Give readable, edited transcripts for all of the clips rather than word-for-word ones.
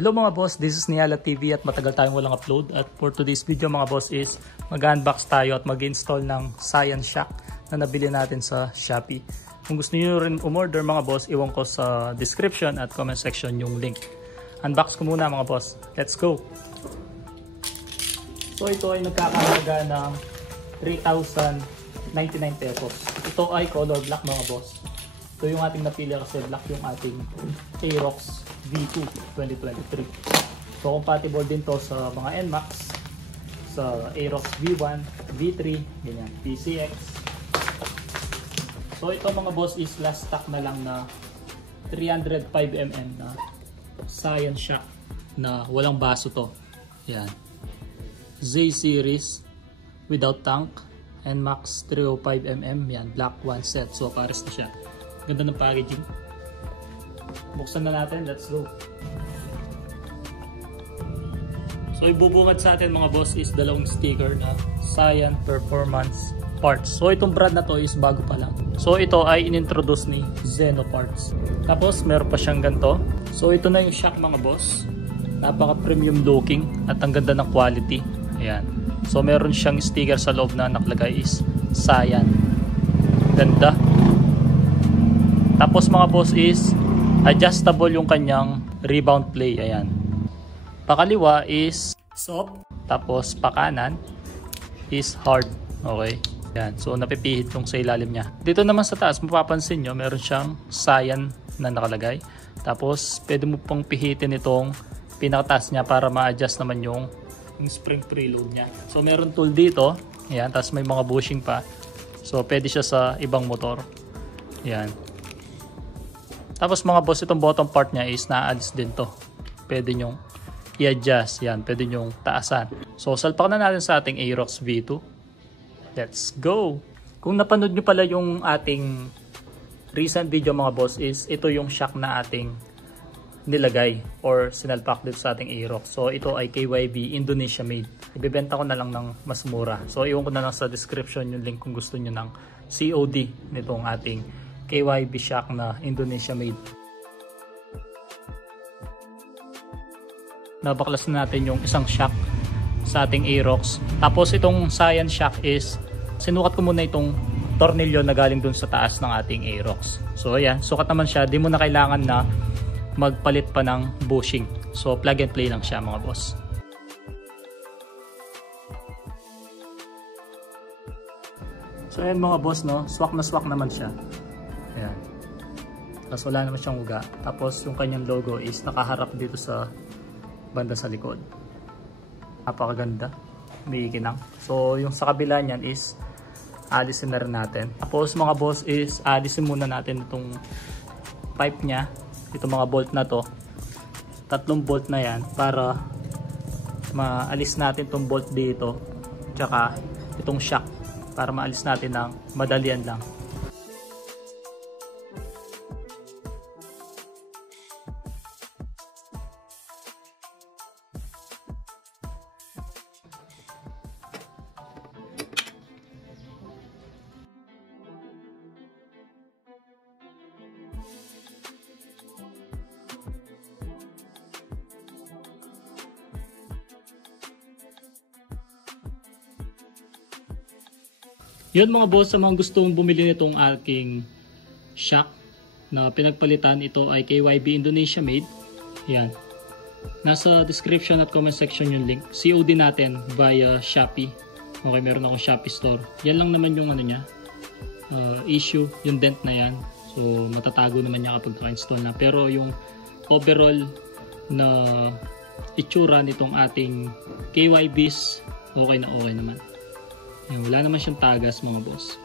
Hello mga boss, this is Niala TV at matagal tayong walang upload. At for today's video mga boss is mag-unbox tayo at mag-install ng Science Shock na nabili natin sa Shopee. Kung gusto niyo rin umorder mga boss, iwan ko sa description at comment section yung link. Unbox ko muna mga boss. Let's go! So ito ay nagkakahalaga ng 3,099 pesos. Ito ay color black mga boss. Ito yung ating napili kasi black yung ating Aerox V2 2023. So compatible din to sa mga NMAX, sa Aerox V1, V3, ganyan, PCX. So ito mga boss is last stock na lang na 305mm na Science Shock na walang baso to. Yan. Z series without tank, NMAX 305mm, yan, black one set. So pares na siya. Ganda ng packaging. Buksan na natin, let's go. So ibubungad sa atin mga boss is dalawang sticker na Science Performance Parts. So itong brand na to is bago pa lang. So ito ay inintroduce ni Zeno Parts. Tapos meron pa siyang ganito. So ito na yung shock mga boss. Napaka premium looking at ang ganda ng quality. Ayan. So meron siyang sticker sa loob na nakalagay is Science. Ganda. Tapos mga boss is adjustable yung kanyang rebound play. Ayan. Pakaliwa is soft. Tapos pakanan is hard. Okay. Ayan. So napipihit yung sa ilalim niya. Dito naman sa taas mapapansin nyo meron siyang Science na nakalagay. Tapos pwede mo pang pihitin itong pinakataas niya para ma-adjust naman yung spring preload niya. So meron tool dito. Ayan. Tapos may mga bushing pa. So pwede siya sa ibang motor. Ayan. Tapos mga boss, itong bottom part niya is naalis din to. Pwede nyong i-adjust. Yan, pwede nyong taasan. So salpak na natin sa ating Aerox V2. Let's go! Kung napanood nyo pala yung ating recent video mga boss is ito yung shock na ating nilagay or sinalpak dito sa ating Aerox. So ito ay KYB Indonesia made. Ibebenta ko na lang ng mas mura. So iwan ko na lang sa description yung link kung gusto nyo ng COD nitong ating KYB shock na Indonesia made. Nabaklas na natin yung isang shock sa ating Aerox. Tapos itong Science Shock is sinukat ko muna itong tornilyo na galing dun sa taas ng ating Aerox. So ayan, sukat naman siya. Di mo na kailangan na magpalit pa ng bushing. So plug and play lang siya mga boss. So ayan mga boss, no, swak na swak naman siya. Ayan. Tapos wala naman siyang uga. Tapos yung kanyang logo is nakaharap dito sa banda sa likod. Napakaganda. May ikinang. So yung sa kabila niyan is alisin na rin natin. Tapos mga boss is alisin muna natin itong pipe niya. Itong mga bolt na to. 3 bolt na yan para maalis natin itong bolt dito. Tsaka itong shock para maalis natin ng madalian lang. Yun mga boss, sa mga gustong bumili nitong aking shock na pinagpalitan, ito ay KYB Indonesia made. Yan. Nasa description at comment section yung link. COD natin via Shopee. Okay, meron akong Shopee store. Yan lang naman yung ano niya. Issue, yung dent na yan. So matatago naman niya kapag naka-install na. Pero yung overall na itsura nitong ating KYBs, okay na okay naman. Ayan, wala naman siyang tagas mga boss.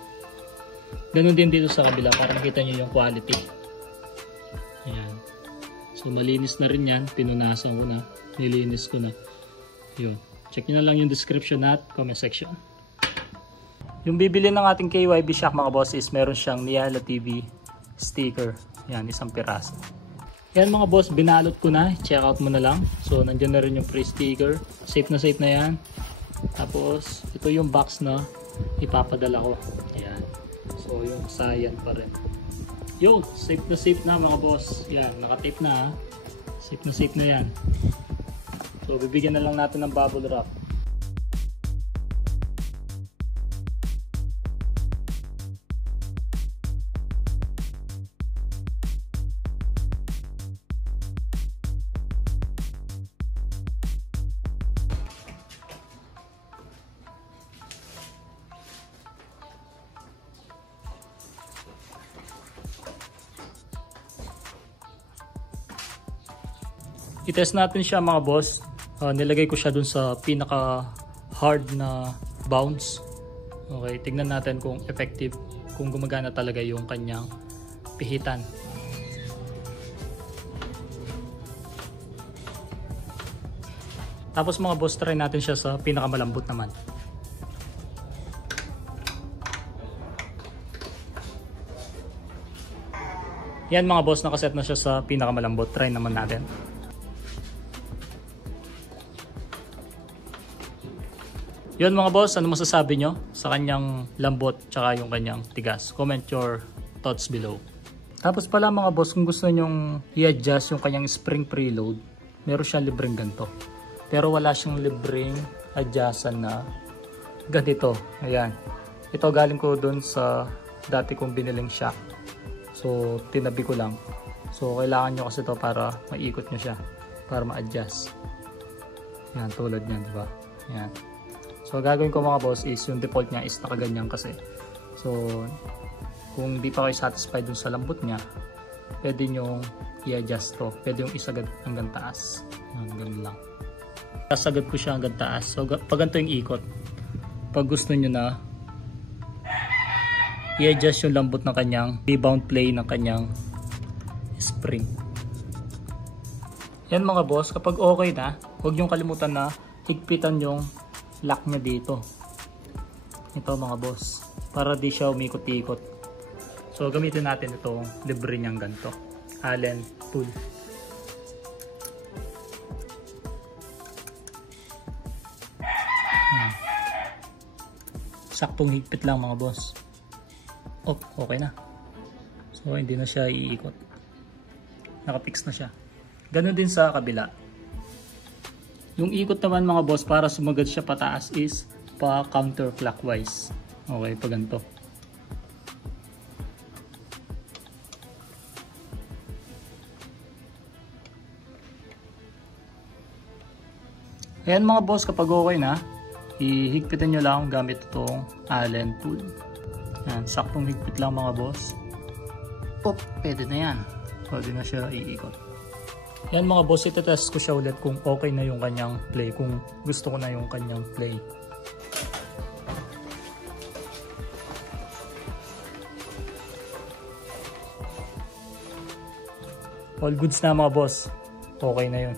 Ganun din dito sa kabila para makita nyo yung quality. Ayan. So malinis na rin yan. Pinunasan ko na. Nilinis ko na. Yun. Check nyo na lang yung description at comment section. Yung bibili ng ating KYB shock mga boss is meron siyang Niala TV sticker. Ayan, isang piraso. Ayan mga boss, binalot ko na. Check out mo na lang. So nandiyan na rin yung free sticker. Safe na yan. Tapos ito yung box na ipapadala ko. Ayan. So yung Science pa rin. Yun, safe na mga boss. Yan, nakatape na. safe na yan. So bibigyan na lang natin ng bubble wrap. I-test natin siya mga boss. Nilagay ko siya dun sa pinaka hard na bounce. Okay, tignan natin kung effective, kung gumagana talaga yung kanyang pihitan. Tapos mga boss, try natin siya sa pinaka malambot naman. Yan mga boss, nakaset na siya sa pinaka malambot. Try naman natin. Yun mga boss, ano masasabi nyo sa kanyang lambot tsaka yung kanyang tigas? Comment your thoughts below. Tapos pala mga boss, kung gusto nyong i-adjust yung kanyang spring preload, meron siyang libreng ganito. Pero wala siyang libreng adjustan na ganito. Ayan. Ito galing ko dun sa dati kong biniling shock. So tinabi ko lang. So kailangan nyo kasi ito para maikot nyo siya. Para ma-adjust. Ayan, tulad nyan, diba? Ayan. So gagawin ko mga boss is yung default niya is nakaganyan kasi. So kung di pa kayo satisfied dun sa lambot niya, pwede nyo i-adjust to. Pwede yung isagad hanggang taas. Ganun lang. Sasagad ko siya hanggang taas. So pag ganito yung ikot, pag gusto nyo na i-adjust yung lambot ng kanyang rebound play ng kanyang spring. Yan mga boss, kapag okay na, huwag nyo kalimutan na higpitan yung lock niya dito. Ito mga boss, para di siya umikot-ikot. So gamitin natin itong libre niyang ganito, Allen tool. Saktong higpit lang mga boss. Oh, okay na. So hindi na siya iikot. Nakapix na siya. Ganon din sa kabila. Yung ikot naman mga boss, para sumagad siya pataas is pa counterclockwise. Okay, pag ganito. Ayan mga boss, kapag okay na, ihigpitan nyo lang gamit itong Allen tool. Ayan, saktong higpit lang mga boss. Oh, pwede na yan. Pwede na siya iikot. Yan mga boss, itetest ko siya ulit kung okay na yung kanyang play, kung gusto ko na yung kanyang play. All goods na mga boss, okay na yun.